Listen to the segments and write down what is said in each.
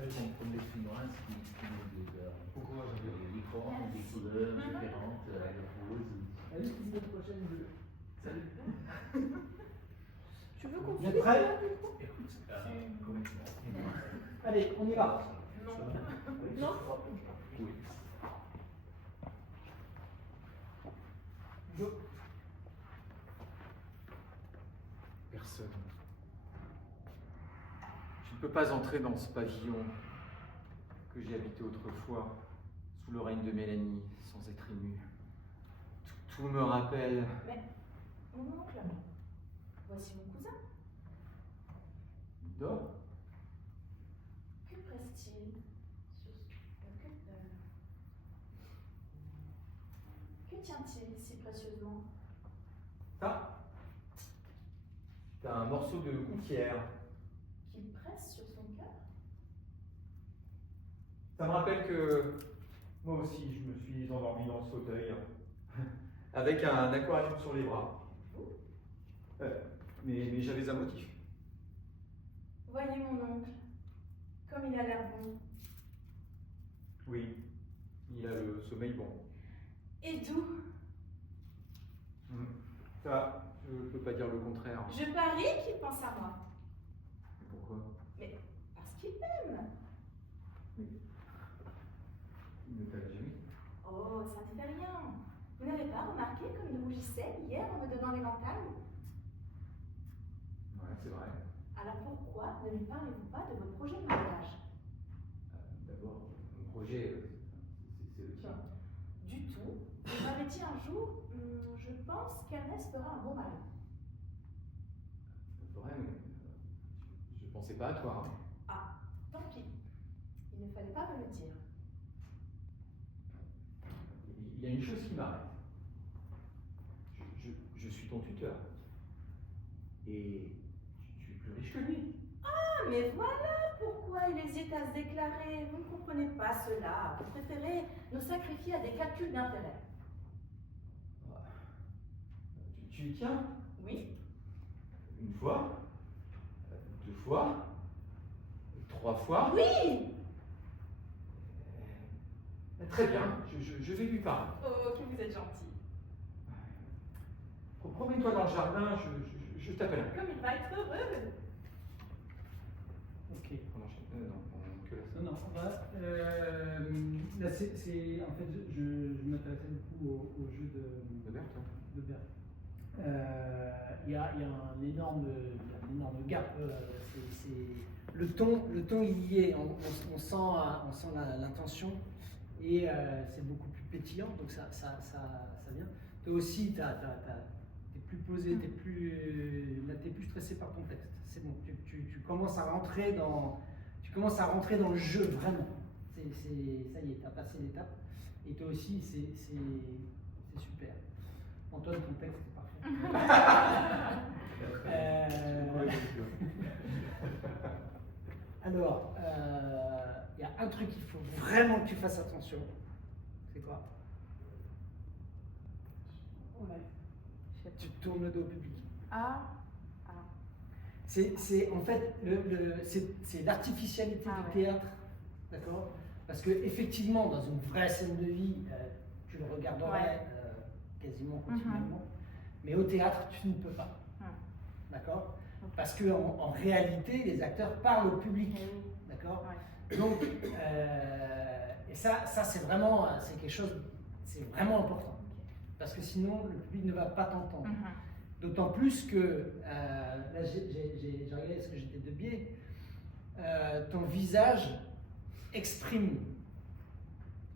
Comme les Chinois qui font des Pourquoi licornes, des couleurs différentes, roses. Allez, c'est la prochaine jeu. Salut. Tu veux qu'on Vous êtes finisse prêts? là, du coup? Écoute, complètement. Allez, on y va. Non. Oui. Go. Personne. Je ne peux pas entrer dans ce pavillon que j'ai habité autrefois, sous le règne de Mélanie, sans être ému. Tout me rappelle. Mais, mon oncle, voici mon cousin. Il dort. Que presse-t-il que tient-il si précieusement? Ça, c'est un morceau de gouttière. Qu'il presse sur son cœur? Ça me rappelle que moi aussi, je me suis endormi dans ce fauteuil, avec un aquarium sur les bras. Mais j'avais un motif. Voyez mon oncle, comme il a l'air bon. Oui, il a le sommeil bon. Et doux. Ça, je ne peux pas dire le contraire. Je parie qu'il pense à moi. Pourquoi? Mais parce qu'il m'aime. Mais il ne t'a jamais dit. Oh, ça ne fait rien. Vous n'avez pas remarqué comme il rougissait hier en me donnant l'éventail? Ouais, c'est vrai. Alors pourquoi ne lui parlez-vous pas de votre projet de mariage? D'abord, mon projet, c'est le tien. Du tout. Vous m'avez dit un jour, je pense qu'Ernest fera un bon mari. C'est vrai, mais je ne pensais pas à toi. Hein. Ah, tant pis. Il ne fallait pas me le dire. Il y a une chose qui m'arrête. Je suis ton tuteur. Et tu es plus riche que lui. Ah, mais voilà pourquoi il hésite à se déclarer. Vous ne comprenez pas cela. Vous préférez nous sacrifier à des calculs d'intérêt. Tu y tiens? Oui. Une fois, 2 fois, 3 fois. Oui. Très bien, je vais lui parler. Oh, que vous êtes gentil. Promène-toi dans le jardin, je t'appellerai. Comme il va être heureux. Ok. On enchaîne. Non, que la Non, non, on va. Là, en fait, je m'intéressais beaucoup au jeu De Berthe, hein. de Berthe. Il y a un énorme gap. Le ton il y est. On sent l'intention et c'est beaucoup plus pétillant, donc ça vient. Toi aussi, t'es plus posé, t'es plus stressé par ton texte. C'est bon. Tu commences à rentrer dans le jeu vraiment. Ça y est, t'as passé l'étape. Et toi aussi, c'est super. Antoine, ton texte est parfait. Alors, il y a un truc qu'il faut vraiment que tu fasses attention. C'est quoi? Tu te tournes le dos au public. Ah. C'est en fait c'est l'artificialité du théâtre, d'accord? Parce que effectivement, dans une vraie scène de vie, tu le regarderais quasiment continuellement, mais au théâtre, tu ne peux pas, d'accord? Parce que en réalité, les acteurs parlent au public, d'accord? Donc, et ça c'est vraiment, c'est quelque chose, c'est vraiment important, parce que sinon, le public ne va pas t'entendre. D'autant plus que, là j'ai regardé parce que j'étais de biais, ton visage exprime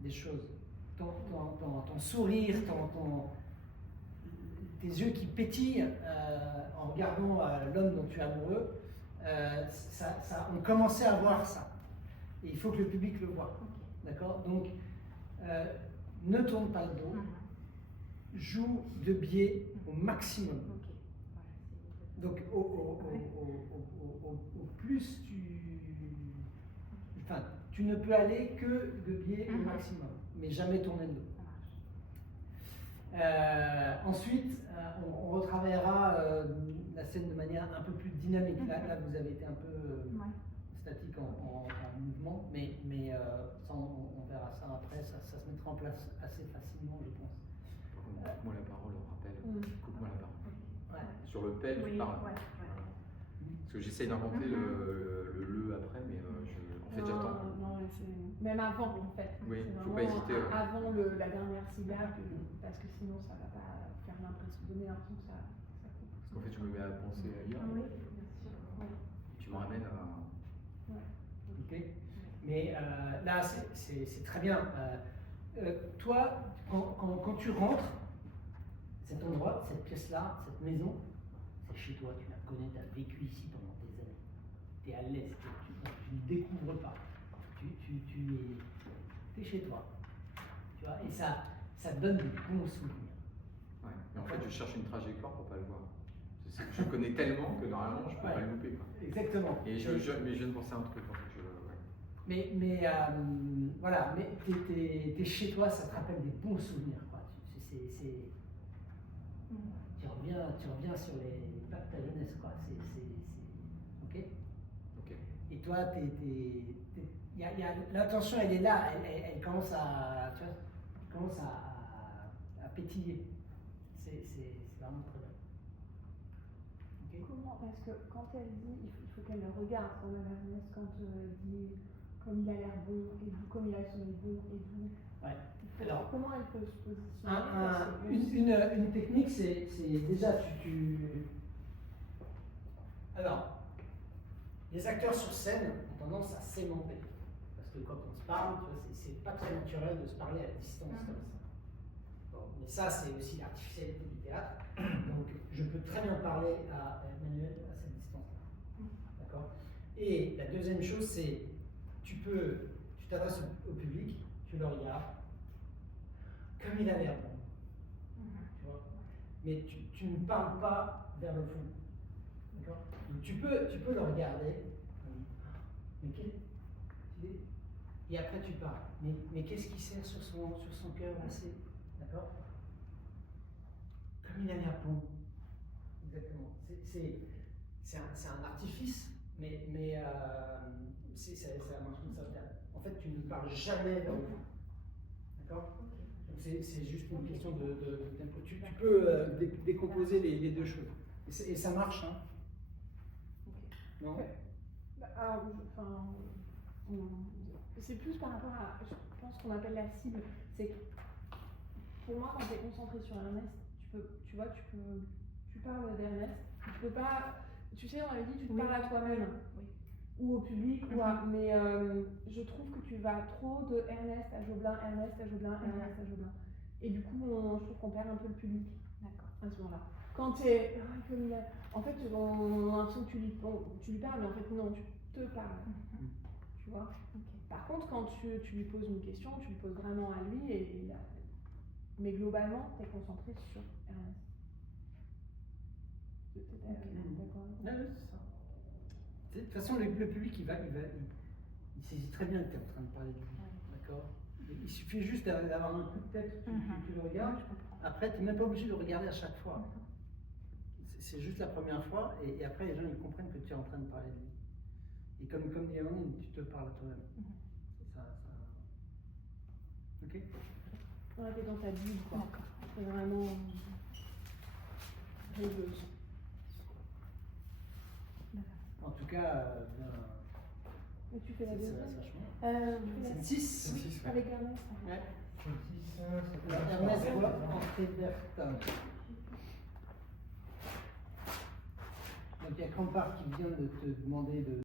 des choses. Ton sourire, tes yeux qui pétillent en regardant l'homme dont tu es amoureux, on commençait à voir ça. Et il faut que le public le voie. D'accord? Donc, ne tourne pas le dos. Joue de biais au maximum. Donc au plus tu ne peux aller que de biais au maximum, mais jamais tourner le dos. Ensuite, on retravaillera la scène de manière un peu plus dynamique. Là vous avez été un peu statique en mouvement. techniquement, mais ça, on verra ça après, ça se mettra en place assez facilement, je pense. Coupe-moi la parole, on rappelle. Coupe-moi la parole. Ouais. Sur le PEL, tu parles. Parce que j'essaye d'inventer le après, mais en fait j'attends. Non, même avant en fait. Oui, C'est faut pas vraiment hésiter. Avant la dernière syllabe, parce que sinon ça va pas faire l'impression, donner l'impression que ça coupe. Parce qu'en fait, je me mets à penser ailleurs. Oui, bien sûr. Ouais. Et tu me ramènes à. Ok. Mais là, c'est très bien. Toi, quand tu rentres, cet endroit, cette pièce-là, cette maison, c'est chez toi, tu la connais, tu as vécu ici pendant des années. Tu es à l'aise, tu ne découvres pas. Tu es chez toi. Tu vois, et ça te donne des bons souvenirs. Ouais. Mais en fait, je cherche une trajectoire pour pas le voir. Je connais tellement que normalement, je peux pas le louper. Quoi. Exactement. Et je viens de penser à un truc. En fait, Mais voilà, mais t'es chez toi, ça te rappelle des bons souvenirs. Quoi. Tu reviens sur les pas de ta jeunesse. Quoi. Ok. Et toi, l'intention, elle est là, elle commence à, tu vois, commence à pétiller. C'est vraiment très bien. Okay. Comment? Parce que quand elle dit, il faut qu'elle le regarde quand même, Ernest, quand elle dit comme il a l'air bon, et vous, comme il a son bon, et vous. Ouais. Alors, comment elle peut se positionner? Une technique, c'est déjà Alors, les acteurs sur scène ont tendance à s'aimanter. Parce que quand on se parle, tu vois, c'est pas très naturel de se parler à distance comme ça. Bon, mais ça, c'est aussi l'artificialité du théâtre. Donc, je peux très bien parler à Emmanuel à cette distance-là. D'accord? Et la deuxième chose, c'est tu t'adresses au public, tu le regardes, comme il a l'air bon. Tu vois? Mais tu ne parles pas vers le fond. D'accord? Donc tu peux le regarder, et après tu parles. Mais qu'est-ce qui sert sur son cœur assez? D'accord? Comme il a l'air bon. Exactement. C'est un artifice, mais ça marche comme ça. En fait, tu ne parles jamais vers le fond. D'accord? Donc c'est juste une question de tempo. Tu peux décomposer les deux choses. Et ça marche, hein? Non? Alors, c'est plus par rapport à, je pense qu'on appelle la cible. C'est que pour moi, quand tu es concentré sur Ernest, tu parles d'Ernest, tu peux pas, tu sais, on avait dit, tu te parles à toi-même, ou au public, mais je trouve que tu vas trop de Ernest à Joblin, Ernest à Joblin, Ernest à Joblin. Et du coup, je trouve qu'on perd un peu le public. D'accord. À ce moment-là. Quand tu es, en fait, on a l'impression que tu lui parles, mais en fait, non, tu te parles. Tu vois? Par contre, quand tu lui poses une question, tu lui poses vraiment à lui, mais globalement, tu es concentré sur Ernest. D'accord? Non, c'est ça. De toute façon, le public, il saisit très bien que tu es en train de parler de lui. D'accord? Il suffit juste d'avoir un coup de tête, tu le regardes. Après, tu n'es même pas obligé de le regarder à chaque fois. C'est juste la première fois, et après, les gens ils comprennent que tu es en train de parler de lui. Et comme dit Amandine, tu te parles à toi-même. Ok? Ouais, t'es dans ta bulle, quoi. C'est vraiment rêveuse. En tout cas, Et tu fais la deuxième? C'est 6. Oui, avec Ernest. Ouais. Ernest voit entrée verte. Donc il y a Campard qui vient de te demander de